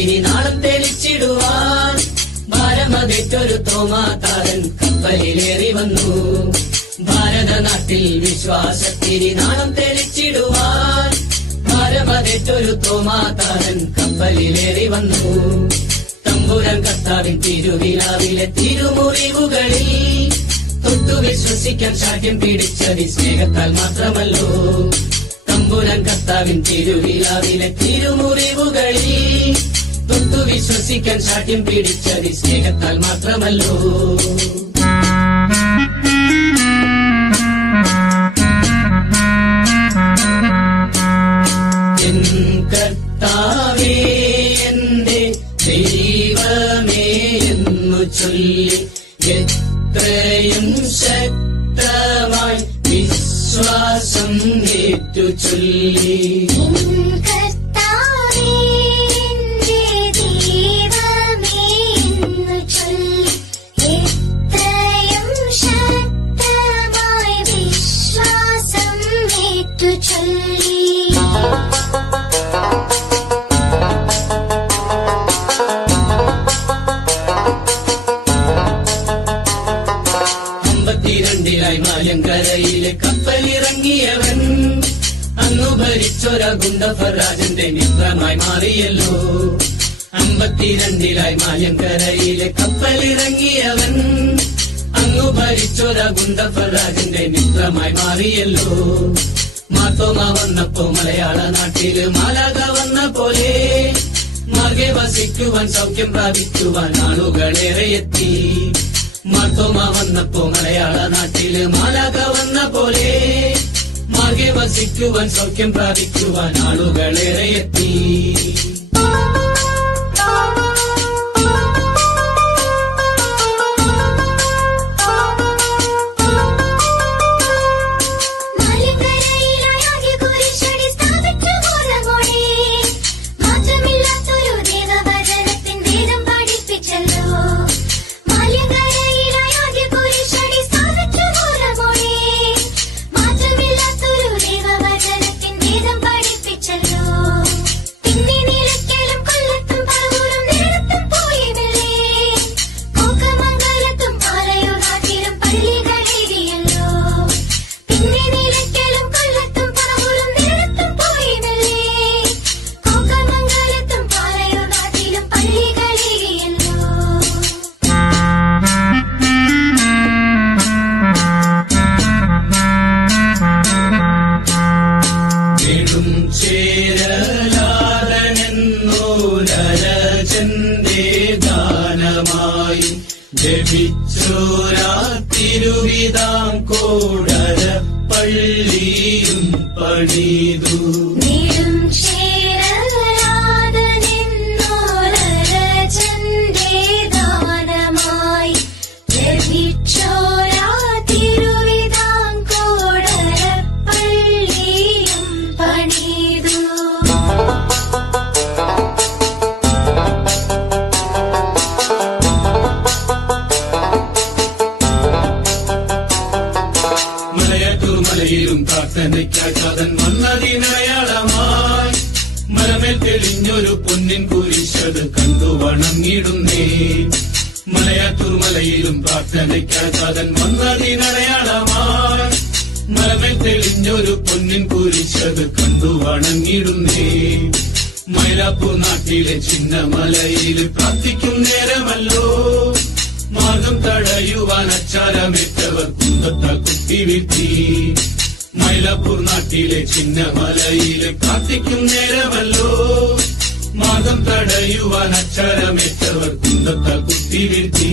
വിശ്വാസത്തിനി നാളം തെളിച്ചിടുവാൻ ഭാരമതിട്ടൊരു തോമാതാരൻ കപ്പലിലേറി വന്നു. ഭാരതനാട്ടിൽ വിശ്വാസത്തിനി നാളം തെളിച്ചിടുവാൻ ഭാരമതിട്ടൊരു തോമാതാരൻ കപ്പലിലേറി വന്നു. തമ്പുരാൻ കർത്താവിൻ തിരുവിലാവിലെ തിരുമുറിവുകളിൽ തൊട്ടു വിശ്വസിക്കാൻ ശാഠ്യം പിടിച്ചത് സ്നേഹത്താൽ മാത്രമല്ലോ. തമ്പുരാൻ കർത്താവിൻ തിരുവിലാവിലെ തിരുമുറിവുകളിൽ തൊട്ടു വിശ്വസിക്കാൻ ശാഠ്യം പിടിച്ചത് സ്നേഹത്താൽ മാത്രമല്ലോ. എൻ കർത്താവേ എന്റെ ദൈവമേ എന്നു ചൊല്ലി എത്രയും ശക്തമായി വിശ്വാസം ഏറ്റു ചൊല്ലി. മായങ്കരയിലെ കപ്പലിറങ്ങിയവൻ അന്നു ഭരിച്ചൊര ഗുണ്ടഫരാജന്റെ മിത്രമായി മാറിയല്ലോ. 52 മായങ്കരയിലെ കപ്പലിറങ്ങിയവൻ അന്നു ഭരിച്ചൊര ഗുണ്ടഫരാജന്റെ മിത്രമായി മാറിയല്ലോ. മാത്തോമ വന്നപ്പോ മലയാള നാട്ടില് മാലാക വന്ന പോലെ മാർഗെ വസിക്കുവാൻ സൗഖ്യം പ്രാപിക്കുവാൻ ആളുകളേറെ എത്തി. മാത്തോമ വന്നപ്പോ മലയാള നാട്ടില് മാലാക വന്ന പോലെ മാർഗെ വസിക്കുവാൻ സൗഖ്യം പ്രാപിക്കുവാൻ ആളുകളേറെ എത്തി. ചേരലാദനെന്നോരജന്റെ ദാനമായി ജപിച്ചോരാ തിരുവിതാംകോടര പള്ളിയും പണിതു. മലയിലും പ്രാർത്ഥനയ്ക്കായി താതൻ വന്നതിനടയാളമായി മലമേൽ തെളിഞ്ഞൊരു പൊന്നിൻ കുരിശത് കണ്ടു വണങ്ങിടുന്നേ. മലയാറ്റൂർ മലയിലും പ്രാർത്ഥനയ്ക്കായി താതൻ വന്നതിനടയാളമായി മലമേൽ തെളിഞ്ഞൊരു പൊന്നിൻ കുരിശത് കണ്ടു വണങ്ങിടുന്നേ. മൈലാപ്പൂർ നാട്ടിലെ ചിന്നമലയിൽ പ്രാർത്ഥിക്കും നേരമല്ലോ മാർഗം തടയുവാൻ അച്ചാരമിട്ടവർ കുന്തത്താൽ കുത്തിവീഴ്ത്തി. മൈലാപ്പൂർ നാട്ടിലെ ചിന്നമലയിൽ പ്രാർത്ഥിക്കും നേരമല്ലോ മാർഗം തടയുവാൻ അച്ചാരമിട്ടവർ കുന്തത്താൽ കുത്തിവീഴ്ത്തി.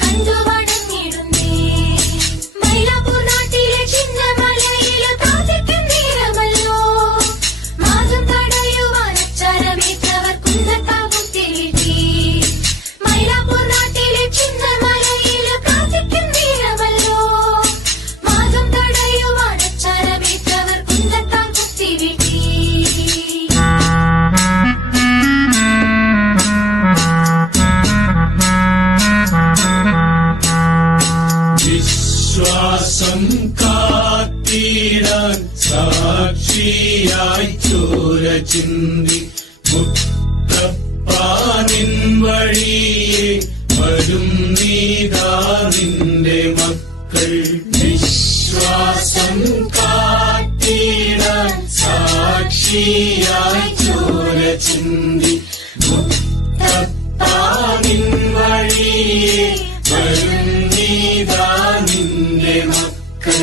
കണ്ടു വണങ്ങിടുന്നേ. കാത്തിടാൻ സാക്ഷിയായി ചോര ചിന്തി മുത്തപ്പാനിൻ വഴിയെ വരും നീതാ നിന്റെ മക്കൾ വിശ്വാസം കാത്തിടാൻ സാക്ഷിയായി ചോര ചിന്തി മുത്തപ്പാനിൻ വഴിയെ വരും നീതാ നിന്റെ മക്കൾ